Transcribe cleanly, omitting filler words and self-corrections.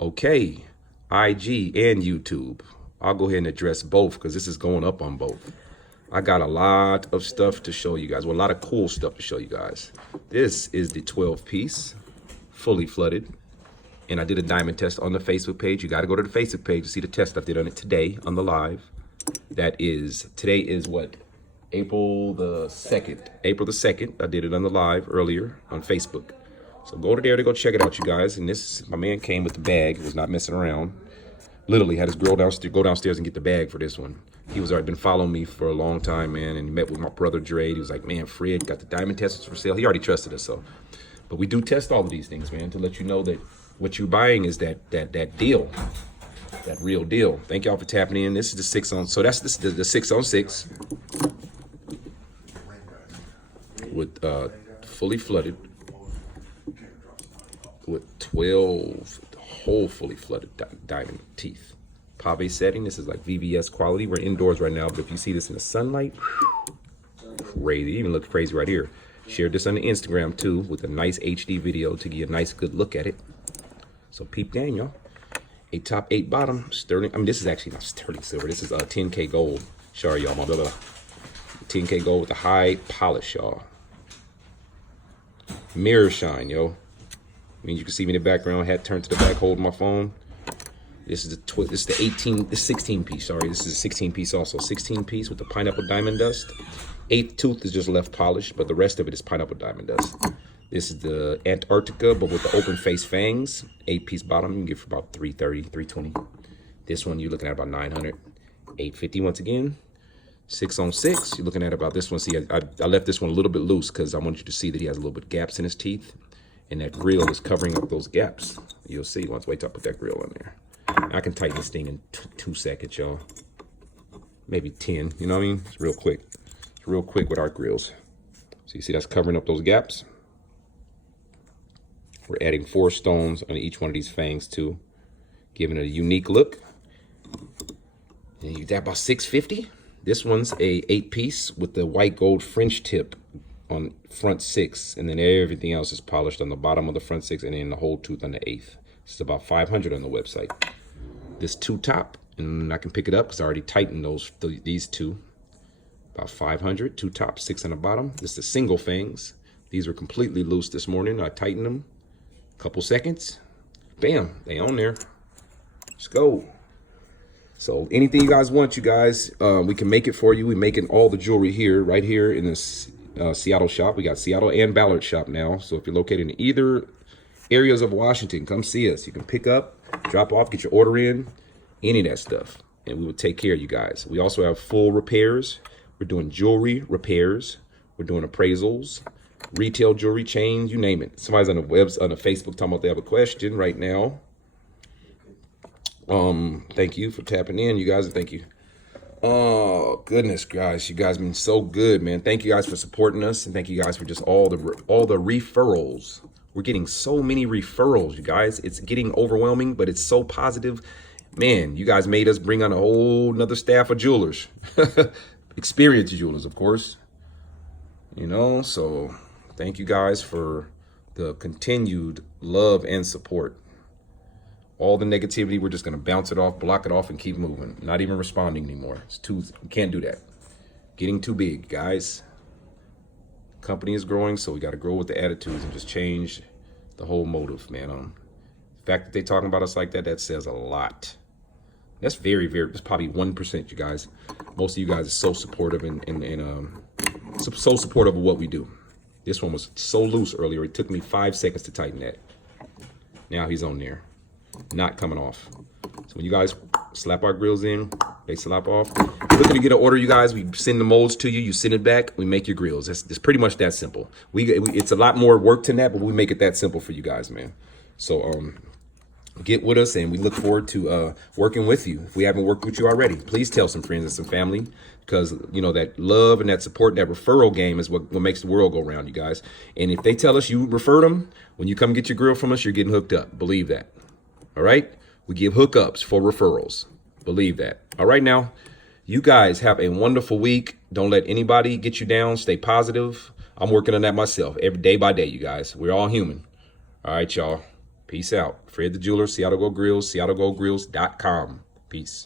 Okay, IG and YouTube. I'll go ahead and address both because this is going up on both. I got a lot of stuff to show you guys. Well, a lot of cool stuff to show you guys. This is the 12 piece, fully flooded. And I did a diamond test on the Facebook page. You got to go to the Facebook page to see the test I did on it today on the live. Today is what? April the 2nd. April the 2nd. I did it on the live earlier on Facebook. So go to there to go check it out, you guys. And my man came with the bag. He was not messing around. Literally had his girl go downstairs and get the bag for this one. He was already been following me for a long time, man. And he met with my brother Dre. He was like, man, Fred got the diamond testers for sale. He already trusted us, so. But we do test all of these things, man, to let you know that what you're buying is that deal, that real deal. Thank y'all for tapping in. This is the 6 on. So that's the 6 on 6 with fully flooded with 12 whole fully flooded diamond teeth. Pave setting. This is like VVS quality. We're indoors right now, but if you see this in the sunlight, crazy. It even looks crazy right here. Shared this on the Instagram too with a nice HD video to give you a nice good look at it. So peep game, y'all. 8 top, 8 bottom, sterling. I mean, this is actually not sterling silver. This is 10K gold. Sorry, y'all. 10K gold with a high polish, y'all. Mirror shine, yo. Means you can see me in the background. Hat turned to the back, holding my phone. This is the 16 piece. Sorry, this is a 16 piece also. 16 piece with the pineapple diamond dust. 8th tooth is just left polished, but the rest of it is pineapple diamond dust. This is the Antarctica, but with the open face fangs. 8 piece bottom, you can get for about 330, 320. This one, you're looking at about 900. 850 once again. 6 on 6, you're looking at about this one. See, I left this one a little bit loose because I want you to see that he has a little bit gaps in his teeth. And that grill is covering up those gaps. You'll see once, wait till I put that grill on there. I can tighten this thing in 2 seconds, y'all. Maybe 10, you know what I mean? It's real quick. It's real quick with our grills. So you see that's covering up those gaps. We're adding 4 stones on each one of these fangs too, giving it a unique look. And you got about 650. This one's a 8 piece with the white gold French tip on front 6, and then everything else is polished on the bottom of the front 6, and then the whole tooth on the 8th. It's about 500 on the website. This 2 top, and I can pick it up because I already tightened these 2. About 500, 2 top, 6 on the bottom. This is the single fangs. These were completely loose this morning. I tightened them. Couple seconds. Bam, they on there. Let's go. So anything you guys want, you guys, we can make it for you. We're making all the jewelry here, right here in this Seattle shop. We got Seattle and Ballard shop now. So if you're located in either areas of Washington, come see us. You can pick up, drop off, get your order in, any of that stuff, and we will take care of you guys. We also have full repairs. We're doing jewelry repairs. We're doing appraisals, retail jewelry, chains, you name it. Somebody's on the Facebook talking about they have a question right now. Thank you for tapping in, you guys, and thank you. Oh goodness, guys, you guys been so good, man. Thank you guys for supporting us, and thank you guys for just all the referrals. We're getting so many referrals, you guys. It's getting overwhelming, but it's so positive. Man, you guys made us bring on a whole nother staff of jewelers. Experienced jewelers, of course. You know, so thank you guys for the continued love and support. All the negativity, we're just going to bounce it off, block it off, and keep moving. Not even responding anymore. We can't do that. Getting too big, guys. Company is growing, so we got to grow with the attitudes and just change the whole motive, man. The fact that they're talking about us like that, that says a lot. That's that's probably 1%, you guys. Most of you guys are so supportive and so supportive of what we do. This one was so loose earlier. It took me 5 seconds to tighten that. Now he's on there. Not coming off. So when you guys slap our grills in, they slap off. If you're looking to get an order, you guys, we send the molds to you. You send it back. We make your grills. It's pretty much that simple. It's a lot more work than that, but we make it that simple for you guys, man. So get with us, and we look forward to working with you. If we haven't worked with you already, please tell some friends and some family, because you know that love and that support, that referral game is what makes the world go round, you guys. And if they tell us you referred them, when you come get your grill from us, you're getting hooked up. Believe that. All right? We give hookups for referrals. Believe that. All right, now, you guys have a wonderful week. Don't let anybody get you down. Stay positive. I'm working on that myself every day by day, you guys. We're all human. All right, y'all. Peace out. Fred the Jeweler, Seattle Gold Grills, SeattleGoldGrills.com. Peace.